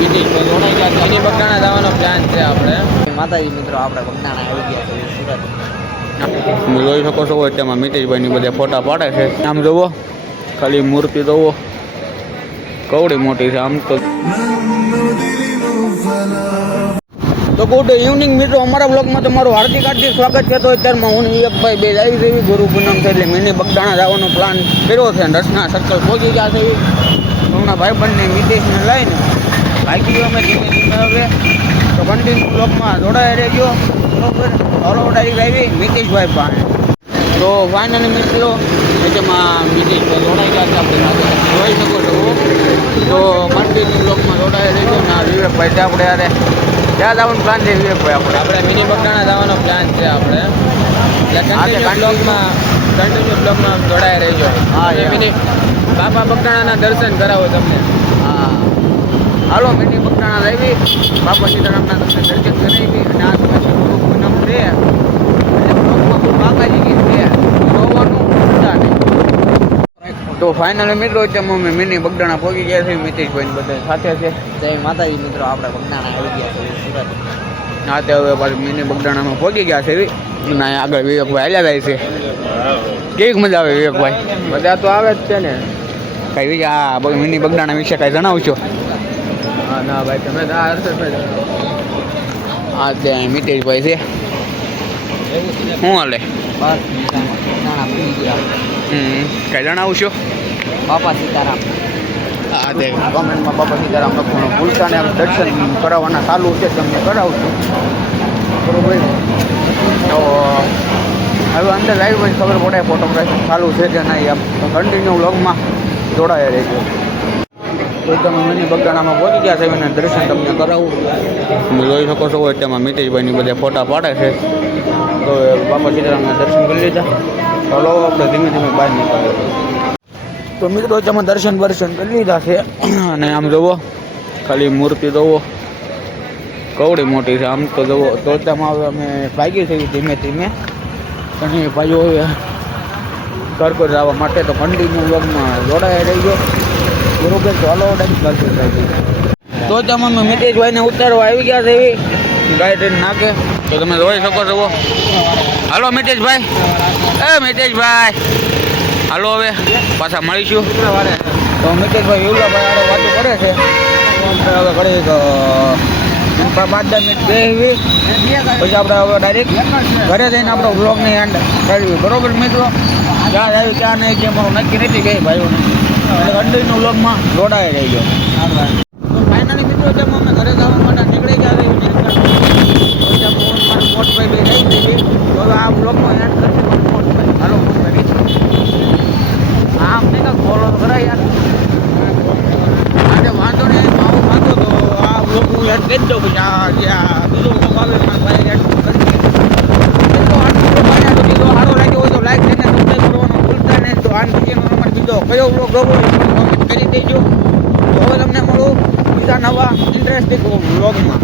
Mini Bagdana જવાનો plan છે આપણે. માતાજી મિત્રો આપણે બગડાણા આવી ગયા છે સુરત. જોઈ શકો છો તેમાં મિતેશભાઈની બધા ફોટા પાડે છે. આમ જોવો ખાલી મૂર્તિ જોવો કવડી મોટી છે આમ તો ગુડ ઇવનિંગ મિત્રો, અમારા બ્લોગમાં તમારું હાર્દિક સ્વાગત છે. તો અત્યારમાં હું વિવેકભાઈ બે આવી છે ગુરુ પૂનમ છે એટલે મિની બગડાણા જવાનો પ્લાન કર્યો છે. રસના સર્કલ પહોંચી ગયા છે. હમણાં ભાઈબંધને મિતેશને લઈને ભાગી અમે ધીમે ધીમે હવે તો કન્ટિન્યુ બ્લોગમાં જોડાયા રહેજો બરોબર. ઓલવડાઈ આવી મિતેશભાઈ પાસે તો ફાઇનલી મિત્રો તેમાં મિતેશભાઈ જોડાઈ ગયા છે આપણી સાથે જોઈ શકો છો. તો કન્ટિન્યુ બ્લોગમાં જોડાયા રહેજો ને વિવેકભાઈ છે આપણે યારે ક્યાં જવાનું પ્લાન છે વિવેકભાઈ? આપણે મિની બગડાણા જવાનો પ્લાન છે આપણે એટલે કન્ટિન્યુ બ્લોગમાં જોડાયા રહેજો. હા મિની બાપા બગડાણાના દર્શન કરાવો તમને. હા હાલો મિની બગડાણા આવી બાપા સીતારામના તમને દર્શન કરાવી અને આ પછી ગુરુ પૂનમ છે એટલે બ્લોગમાં ખૂબ બાકાજી છે જોવાનું મજા નહીં. તો ફાઇનલી મિત્રો અમે મિની બગડાણા પહોંચી ગયા છે. મિતેશભાઈ બધા સાથે છે. જય માતાજી મિત્રો, આપણે બગડાણા આવી ગયા છે સુરત. હા તે હવે પાછું મિની બગડાણામાં પહોંચી ગયા છે અને આગળ વિવેકભાઈ હાલ્યા જાય છે. કેવી મજા આવે વિવેકભાઈ? મજા તો આવે જ છે ને. કઈ આ મિની બગડાણા વિશે કાંઈ જણાવશો? હા ના ભાઈ તમે હા તે મિતેશભાઈ છે. શું હાલે? બસ કઈ જણાવશો? બાપા સીતારામ. હા તે કોમેન્ટમાં બાપા સીતારામ લખવાનું ભૂલતા ને દર્શન કરાવવાના ચાલુ છે, તમને કરાવશું બરોબર. તો હવે અંદર આવી પછી ખબર પડે ફોટોગ્રાફી ચાલુ છે કે નહીં. આમ કન્ટિન્યુ વ્લોગમાં જોડાયા રહેજો. તો તમે મિની બગડાણામાં પહોંચી ગયા છે એના દર્શન તમને કરાવું. જોઈ શકો છો તેમાં મિતેશભાઈની બધા ફોટા પાડે છે. તો બાપા સીતારામના દર્શન કરી લીધા. ચાલો આપણે ધીમે ધીમે બહાર નીકળીએ. તો મિત્રો તમે દર્શન કરી લીધા છે અને આમ જુઓ ખાલી મૂર્તિ જુઓ કવડી મોટી છે આમ તો જુઓ. તો તેમાં હવે અમે ભાગી છે ધીમે ધીમે અને ભાઈઓ હવે ઘર જવા માટે તો કન્ટિન્યુ બ્લોગમાં જોડાયા રહીજો બરોબર. ચાલો તો તમે અમે મિતેશભાઈને ઉતારવા આવી ગયા છે એવી ગાય ટ્રેન નાખે તો તમે જોઈ શકો છો. હાલો મિતેશભાઈ, મિતેશભાઈ હાલો હવે પાછા મળીશું. તો મિતેશભાઈ યુલાભાઈ આડે વાતો કરે છે. હવે ઘડી 5-10 મિનિટ બેસવી પછી આપણે હવે ડાયરેક્ટ ઘરે જઈને આપણો બ્લોગની એન્ડ કરવી બરોબર મિત્રો. ક્યાં આવી ક્યાં નહીં જે મારું નક્કી નથી ગઈ ભાઈઓને એટલે કન્ટિન્યુ બ્લોગમાં જોડાઈ રહીજો. તો ફાઇનલી મિત્રો જેમ અમે ઘરે જવા માટે નીકળી ગયા મોટભાઈ બે જઈ દીધી. તો હવે આ બ્લોગનો એન્ડ કરશે મોટભાઈ. હાલો મોટભાઈ આમ નહીં કાંક ફોલો કરાય યાર. આજે વાંધો નહીં આવું વાંધો તો આ બ્લોગ હું એડ કરી દઉં પછી આ બીજો બ્લોગ આવે ભાઈ એડ કરી બીજો સારો લાગ્યો હોય તો લાઈક કરીને સબસ્ક્રાઈબ કરવાનું ભૂલતા નહીં. તો આ બીજો નંબર બીજો કયો બ્લોગ ગયો હોય કોમેન્ટ કરી દેજો. તો હવે તમને મળું બીજા નવા ઇન્ટરેસ્ટિંગ બ્લોગમાં.